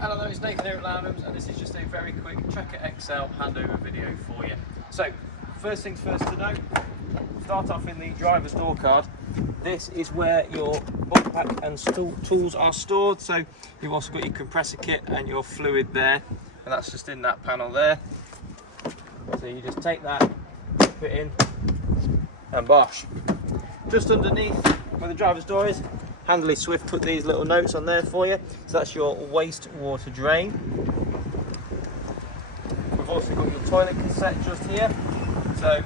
Hello, it's Nathan here at Hookups, and this is just a very quick Trekker XL handover video for you. So, first things first to note, start off in the driver's door card. This is where your bulk pack and tools are stored. So you've also got your compressor kit and your fluid there, and that's just in that panel there. So you just take that, put it in, and bosh. Just underneath where the driver's door is, Handily Swift put these little notes on there for you. So that's your wastewater drain. We've also got your toilet cassette just here. So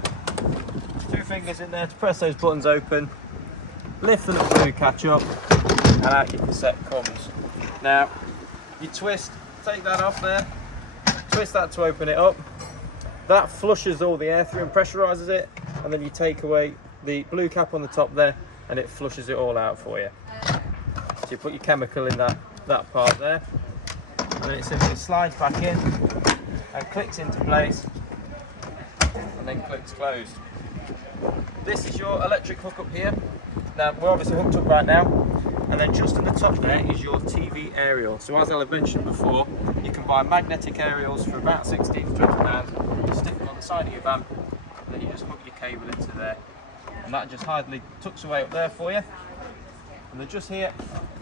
2 fingers in there to press those buttons open, lift the little blue catch up, and out your cassette comes. Now you twist, take that off there, twist that to open it up. That flushes all the air through and pressurizes it, and then you take away the blue cap on the top there and it flushes it all out for you. So you put your chemical in that part there, and then it simply slides back in and clicks into place and then clicks closed. This is your electric hookup here. Now we're obviously hooked up right now, and then just at the top there is your TV aerial. So as I mentioned before, you can buy magnetic aerials for about 16 to 20 pounds. You stick them on the side of your van, and then you just hook your cable into there, and that just hardly tucks away up there for you. And then just here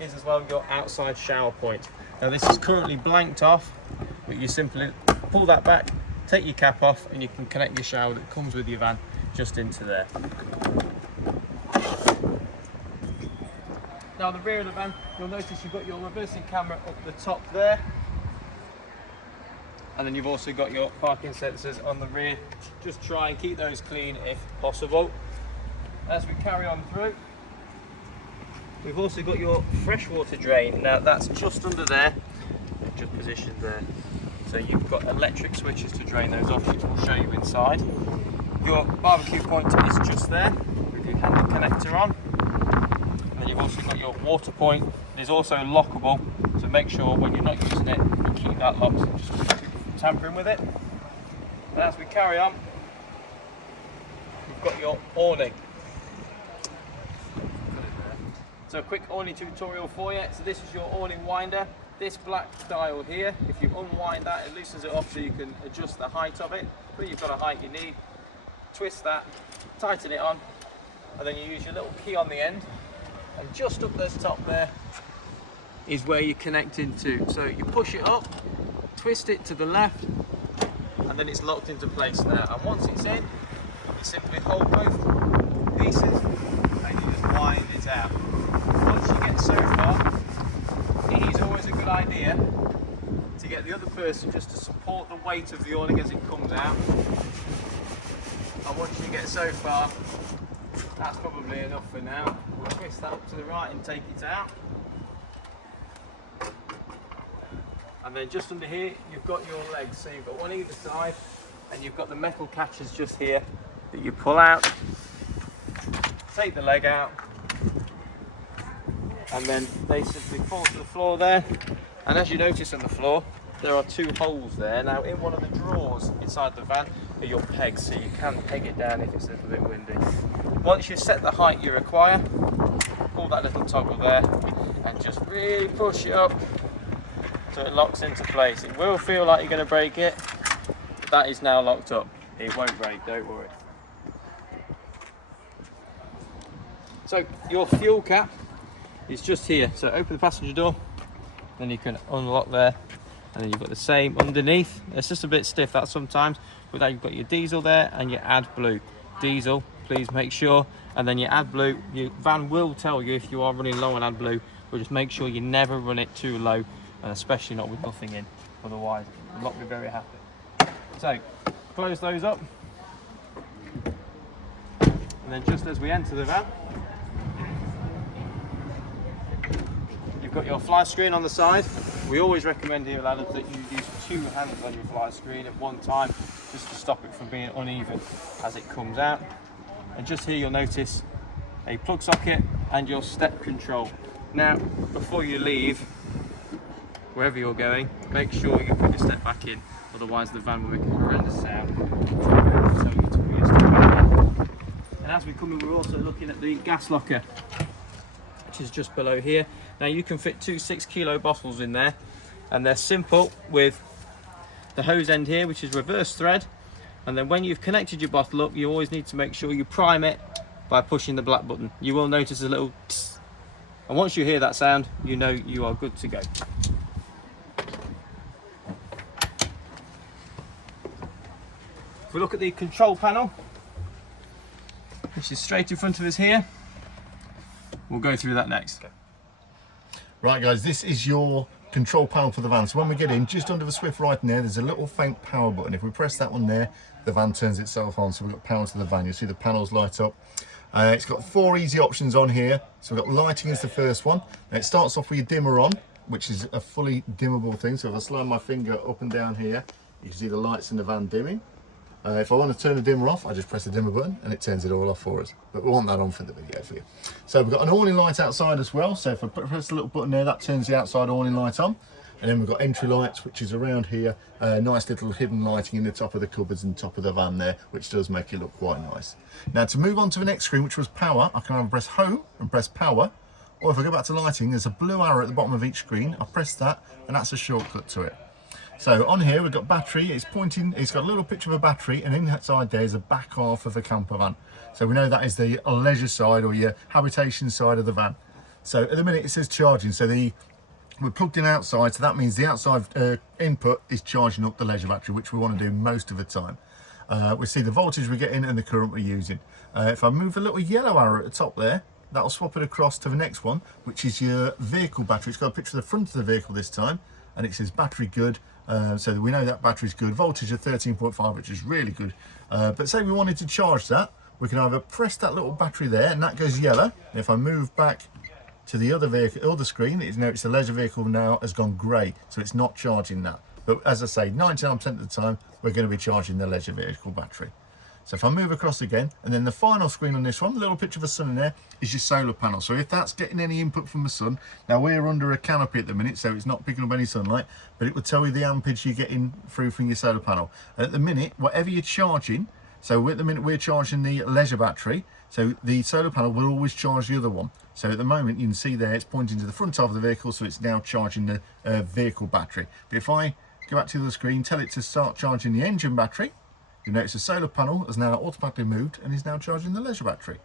is as well your outside shower point. Now this is currently blanked off, but you simply pull that back, take your cap off, and you can connect your shower that comes with your van just into there. Now the rear of the van, you'll notice you've got your reversing camera up the top there, and then you've also got your parking sensors on the rear. Just try and keep those clean if possible. As we carry on through, we've also got your freshwater drain. Now that's just under there, just positioned there. So you've got electric switches to drain those off, which we'll show you inside. Your barbecue point is just there with your handy connector on. And then you've also got your water point. It is also lockable, so make sure when you're not using it, you keep that locked just to keep people from tampering with it. And as we carry on, we've got your awning. So a quick awning tutorial for you. So this is your awning winder. This black dial here, if you unwind that, it loosens it off so you can adjust the height of it. But you've got a height you need. Twist that, tighten it on, and then you use your little key on the end. And just up the top there is where you connect into. So you push it up, twist it to the left, and then it's locked into place now. And once it's in, you simply hold both pieces and you just wind it out. Once you get so far, it is always a good idea to get the other person just to support the weight of the awning as it comes out. And once you get so far, that's probably enough for now. We'll twist that up to the right and take it out. And then just under here, you've got your legs. So you've got one either side, and you've got the metal catches just here that you pull out. Take the leg out, and then they simply fall to the floor there. And as you notice on the floor, there are 2 holes there. Now in one of the drawers inside the van are your pegs, so you can peg it down if it's a little bit windy. Once you've set the height you require, pull that little toggle there and just really push it up so it locks into place. It will feel like you're going to break it, but that is now locked up. It won't break, don't worry. So your fuel cap is just here. So open the passenger door, then you can unlock there, and then you've got the same underneath. It's just a bit stiff that sometimes, but now you've got your diesel there and your AdBlue. Diesel, please make sure, and then your AdBlue. Your van will tell you if you are running low on AdBlue, but just make sure you never run it too low, and especially not with nothing in, otherwise it will not be very happy. So close those up, and then just as we enter the van, you've got your fly screen on the side. We always recommend here, lads, that you use 2 hands on your fly screen at one time, just to stop it from being uneven as it comes out. And just here you'll notice a plug socket and your step control. Now, before you leave, wherever you're going, make sure you put your step back in, otherwise the van will make a horrendous sound. And as we come in, we're also looking at the gas locker, which is just below here. Now you can fit 2 6-kilo bottles in there, and they're simple with the hose end here, which is reverse thread. And then when you've connected your bottle up, you always need to make sure you prime it by pushing the black button. You will notice a little tss, and once you hear that sound, you know you are good to go. If we look at the control panel, which is straight in front of us here, we'll go through that next. Right guys, this is your control panel for the van. So when we get in, just under the Swift right in there, there's a little faint power button. If we press that one there, the van turns itself on, so we've got power to the van. You'll see the panels light up. It's got 4 easy options on here. So we've got lighting is the first one. Now it starts off with your dimmer on, which is a fully dimmable thing. So if I slide my finger up and down here, you can see the lights in the van dimming. If I want to turn the dimmer off, I just press the dimmer button and it turns it all off for us. But we want that on for the video for you. So we've got an awning light outside as well. So if I press the little button there, that turns the outside awning light on. And then we've got entry lights, which is around here. Nice little hidden lighting in the top of the cupboards and top of the van there, which does make it look quite nice. Now to move on to the next screen, which was power, I can either press home and press power, or if I go back to lighting, there's a blue arrow at the bottom of each screen. I press that and that's a shortcut to it. So on here we've got battery, it's got a little picture of a battery, and inside there is a back half of a camper van. So we know that is the leisure side or your habitation side of the van. So at the minute it says charging, so we're plugged in outside, so that means the outside input is charging up the leisure battery, which we want to do most of the time. We see the voltage we're getting and the current we're using. If I move the little yellow arrow at the top there, that'll swap it across to the next one, which is your vehicle battery. It's got a picture of the front of the vehicle this time, and it says battery good. So that we know that battery's good. Voltage of 13.5, which is really good. But say we wanted to charge that, we can either press that little battery there, and that goes yellow. And if I move back to the other vehicle, other screen, it's the leisure vehicle now has gone grey, so it's not charging that. But as I say, 99% of the time, we're going to be charging the leisure vehicle battery. So if I move across again, and then the final screen on this one, the little picture of the sun in there, is your solar panel. So if that's getting any input from the sun, now we're under a canopy at the minute, so it's not picking up any sunlight, but it will tell you the ampage you're getting through from your solar panel. And at the minute, whatever you're charging, so at the minute we're charging the leisure battery, so the solar panel will always charge the other one. So at the moment, you can see there, it's pointing to the front half of the vehicle, so it's now charging the vehicle battery. But if I go back to the screen, tell it to start charging the engine battery, you notice the solar panel has now automatically moved and is now charging the leisure battery.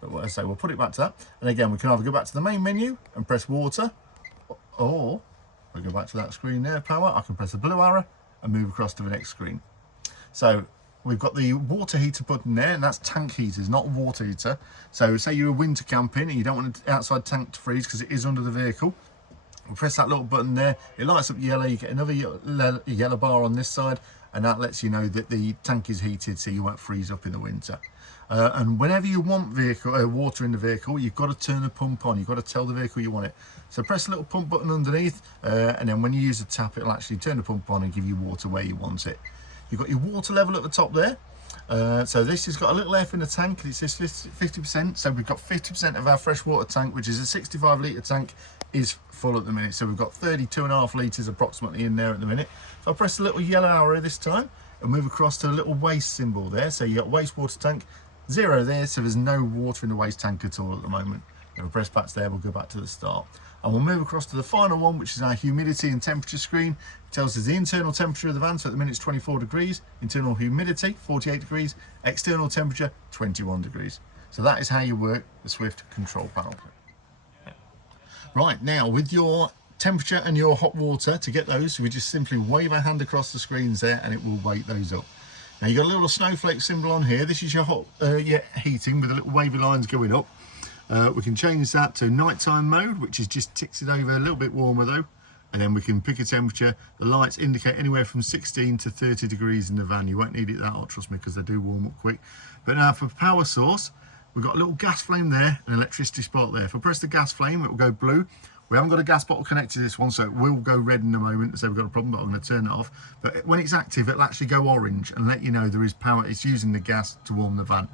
But what I say, we'll put it back to that. And again, we can either go back to the main menu and press water, or we go back to that screen there, power. I can press the blue arrow and move across to the next screen. So we've got the water heater button there, and that's tank heaters, not water heater. So say you're winter camping and you don't want an outside tank to freeze because it is under the vehicle. We'll press that little button there, it lights up yellow, you get another yellow bar on this side, and that lets you know that the tank is heated so you won't freeze up in the winter. And whenever you want water in the vehicle, you've got to turn the pump on. You've got to tell the vehicle you want it. So press the little pump button underneath, and then when you use the tap, it'll actually turn the pump on and give you water where you want it. You've got your water level at the top there. So this has got a little F in the tank, it says 50%, so we've got 50% of our freshwater tank, which is a 65 litre tank, is full at the minute. So we've got 32.5 litres approximately in there at the minute. So I'll press the little yellow arrow this time and move across to a little waste symbol there. So you got wastewater tank, 0 there, so there's no water in the waste tank at all at the moment. If I press back there, we'll go back to the start. And we'll move across to the final one, which is our humidity and temperature screen. It tells us the internal temperature of the van, so at the minute it's 24 degrees, internal humidity 48 degrees, external temperature 21 degrees. So that is how you work the Swift control panel. Right, now with your temperature and your hot water, to get those, we just simply wave our hand across the screens there and it will wake those up. Now you've got a little snowflake symbol on here. This is your hot your heating with the little wavy lines going up. We can change that to nighttime mode, which is just ticks it over a little bit warmer though, and then we can pick a temperature. The lights indicate anywhere from 16 to 30 degrees in the van. You won't need it that hot, trust me, because they do warm up quick. But now for power source, we've got a little gas flame there, an electricity spot there. If I press the gas flame, it will go blue. We haven't got a gas bottle connected to this one, so it will go red in a moment, so we've got a problem, but I'm going to turn it off. But when it's active, it'll actually go orange and let you know there is power. It's using the gas to warm the van.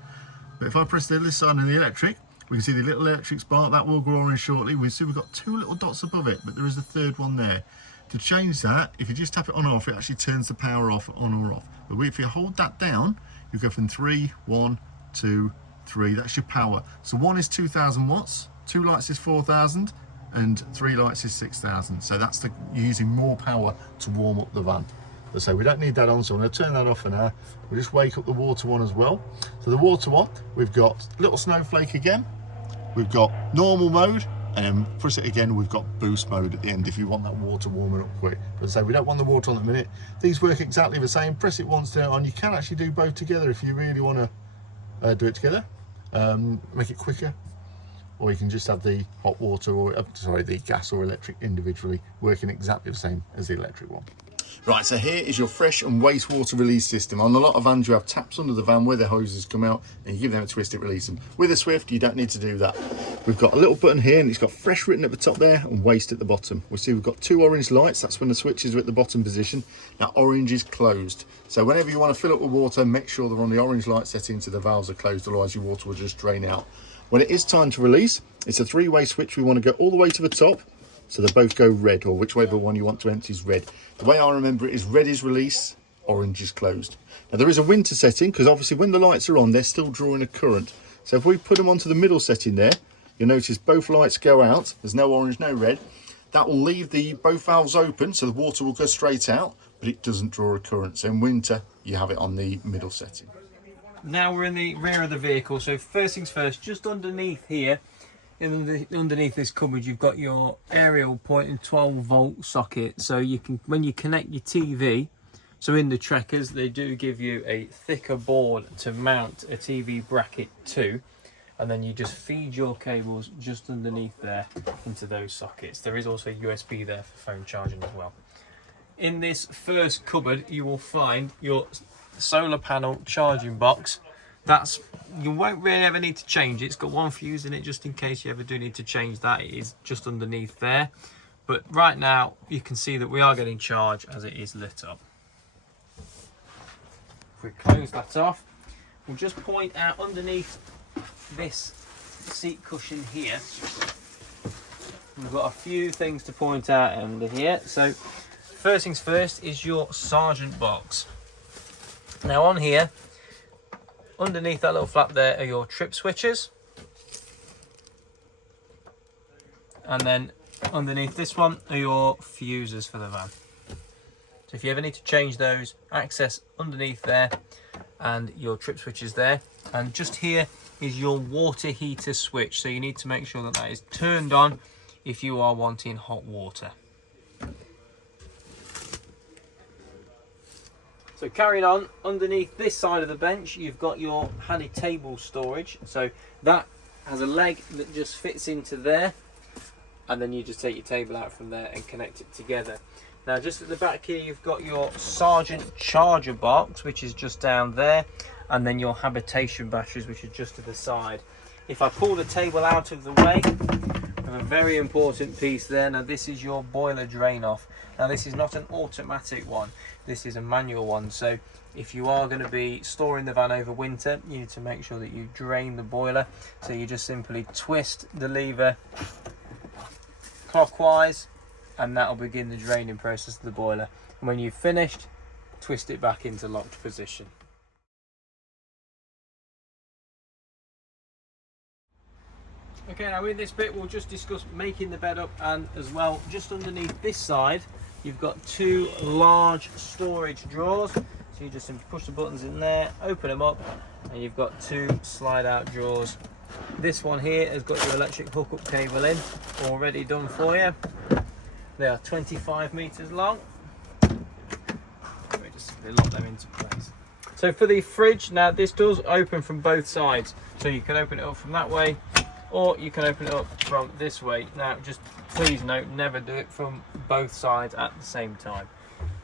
But if I press this side of the electric, we can see the little electric spark, that will go orange shortly. We see we've got 2 little dots above it, but there is a 3rd one there. To change that, if you just tap it on or off, it actually turns the power off, on or off. But if you hold that down, you go from 3, 1, 2, 3, that's your power. So 1 is 2000 watts, 2 lights is 4000, and 3 lights is 6,000. So that's you're using more power to warm up the van. So we don't need that on, so I'm going to turn that off for now. We'll just wake up the water one as well. So the water one, we've got little snowflake again, we've got normal mode, and then press it again, we've got boost mode at the end if you want that water warming up quick. But so we don't want the water on at the minute. These work exactly the same. Press it once, turn it on. You can actually do both together if you really want to do it together, make it quicker. Or you can just have the hot water, or sorry, the gas or electric individually, working exactly the same as the electric one. Right, so here is your fresh and wastewater release system. On a lot of vans you have taps under the van where the hoses come out, and you give them a twist, it release them. With a Swift you don't need to do that. We've got a little button here and it's got fresh written at the top there and waste at the bottom. We see we've got 2 orange lights, that's when the switches are at the bottom position. Now orange is closed, so whenever you want to fill up with water, make sure they're on the orange light setting so the valves are closed, otherwise your water will just drain out. When it is time to release, it's a 3-way switch. We want to go all the way to the top, so they both go red, or whichever one you want to empty is red. The way I remember it is red is release, orange is closed. Now there is a winter setting, because obviously when the lights are on, they're still drawing a current. So if we put them onto the middle setting there, you'll notice both lights go out. There's no orange, no red. That will leave both valves open, so the water will go straight out, but it doesn't draw a current. So in winter, you have it on the middle setting. Now we're in the rear of the vehicle, so first things first, just underneath here, underneath this cupboard, you've got your aerial pointing 12-volt socket. So you can, when you connect your TV, so in the Trekkers they do give you a thicker board to mount a TV bracket to, and then you just feed your cables just underneath there into those sockets. There is also USB there for phone charging as well. In this first cupboard you will find your solar panel charging box. That's, you won't really ever need to change it. It's got one fuse in it just in case you ever do need to change that. It is just underneath there, but right now you can see that we are getting charged as it is lit up. If we close that off, we'll just point out underneath this seat cushion here, we've got a few things to point out under here. So first things first is your sergeant box. Now on here, underneath that little flap there are your trip switches, and then underneath this one are your fuses for the van. So if you ever need to change those, access underneath there and your trip switches there. And just here is your water heater switch, so you need to make sure that that is turned on if you are wanting hot water. So carrying on, underneath this side of the bench, you've got your handy table storage. So that has a leg that just fits into there, and then you just take your table out from there and connect it together. Now just at the back here, you've got your Sergeant charger box, which is just down there, and then your habitation batteries, which are just to the side. If I pull the table out of the way, we have a very important piece there. Now this is your boiler drain off. Now this is not an automatic one, this is a manual one. So if you are going to be storing the van over winter, you need to make sure that you drain the boiler. So you just simply twist the lever clockwise, and that will begin the draining process of the boiler. And when you've finished, twist it back into locked position. Okay, now in this bit we'll just discuss making the bed up, and as well just underneath this side you've got 2 large storage drawers. So you just simply push the buttons in there, open them up, and you've got 2 slide out drawers. This one here has got your electric hookup cable in, already done for you. They are 25 meters long. We just simply lock them into place. So for the fridge, now this does open from both sides, so you can open it up from that way, or you can open it up from this way. Now just please note, never do it from both sides at the same time.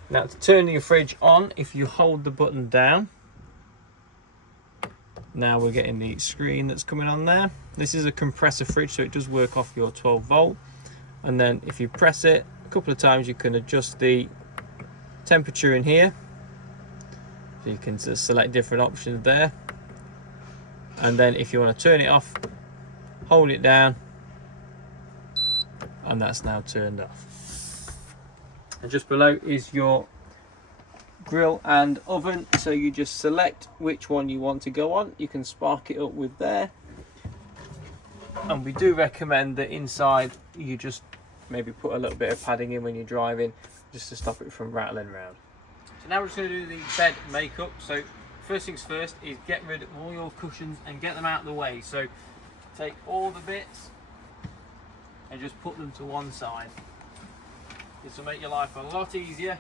Now to turn your fridge on, if you hold the button down, now we're getting the screen that's coming on there. This is a compressor fridge, so it does work off your 12 volt. And then if you press it a couple of times, you can adjust the temperature in here. So you can just select different options there. And then if you want to turn it off, hold it down, and that's now turned off. And just below is your grill and oven, so you just select which one you want to go on. You can spark it up with there, and we do recommend that inside you just maybe put a little bit of padding in when you're driving, just to stop it from rattling around. So now we're just going to do the bed makeup. So first things first is get rid of all your cushions and get them out of the way. So take all the bits and just put them to one side. This will make your life a lot easier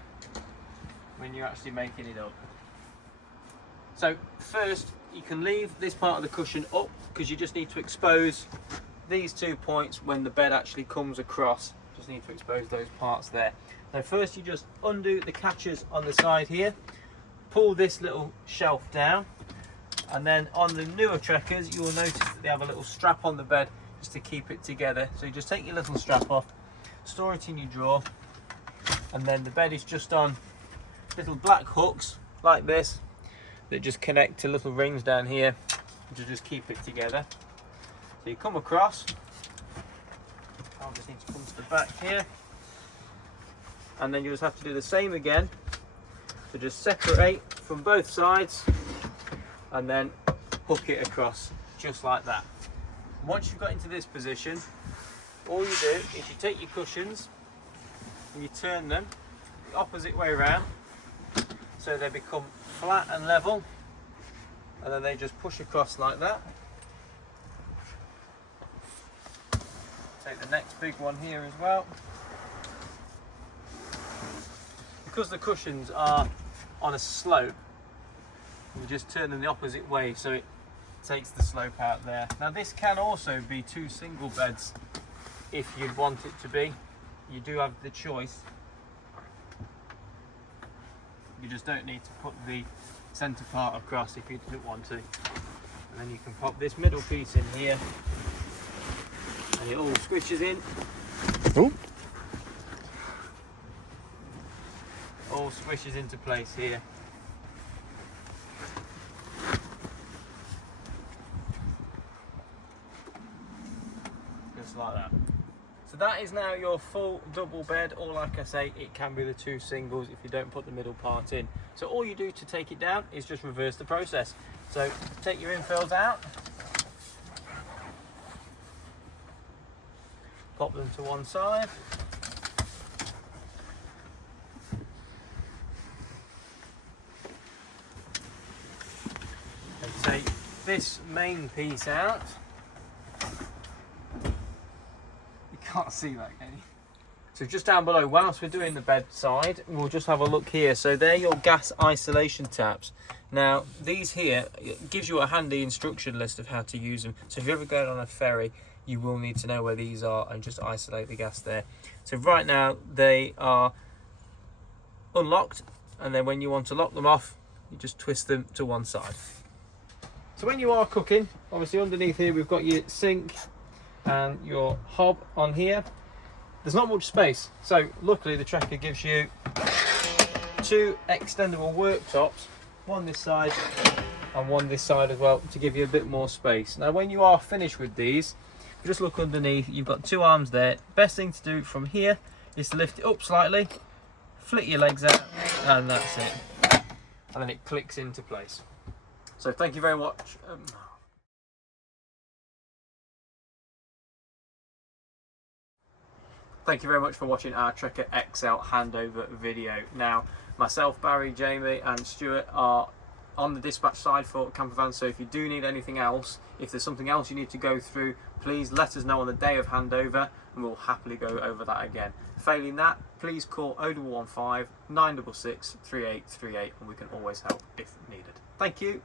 when you're actually making it up. So first, you can leave this part of the cushion up because you just need to expose these 2 points when the bed actually comes across. Just need to expose those parts there. Now first you just undo the catches on the side here, pull this little shelf down, and then on the newer Trekkers you will notice that they have a little strap on the bed just to keep it together. So you just take your little strap off, store it in your drawer, and then the bed is just on little black hooks like this that just connect to little rings down here to just keep it together. So you come across, I'll just need to come to the back here, and then you just have to do the same again. So just separate from both sides and then hook it across just like that. Once you've got into this position, all you do is you take your cushions and you turn them the opposite way around so they become flat and level, and then they just push across like that. Take the next big one here as well. Because the cushions are on a slope, we just turn them the opposite way so it takes the slope out there. Now this can also be 2 single beds if you'd want it to be. You do have the choice. You just don't need to put the centre part across if you didn't want to. And then you can pop this middle piece in here and it all squishes in. Ooh. All squishes into place here. Just like that. So that is now your full double bed, or like I say, it can be the 2 singles if you don't put the middle part in. So all you do to take it down is just reverse the process. So take your infills out, pop them to one side, and take this main piece out. Can't see that, can you? So just down below, whilst we're doing the bed side, we'll just have a look here. So they're your gas isolation taps. Now these here, it gives you a handy instruction list of how to use them. So if you ever go on a ferry, you will need to know where these are and just isolate the gas there. So right now they are unlocked, and then when you want to lock them off, you just twist them to one side. So when you are cooking, obviously underneath here we've got your sink and your hob on here. There's not much space, so luckily the Trekker gives you 2 extendable worktops, one this side and one this side as well, to give you a bit more space. Now when you are finished with these, just look underneath, you've got 2 arms there. Best thing to do from here is to lift it up slightly, flick your legs out, and that's it, and then it clicks into place. So thank you very much. Thank you very much for watching our Trekker XL handover video. Now, myself, Barry, Jamie and Stuart are on the dispatch side for camper vans, so if you do need anything else, if there's something else you need to go through, please let us know on the day of handover and we'll happily go over that again. Failing that, please call 0115 966 3838 and we can always help if needed. Thank you.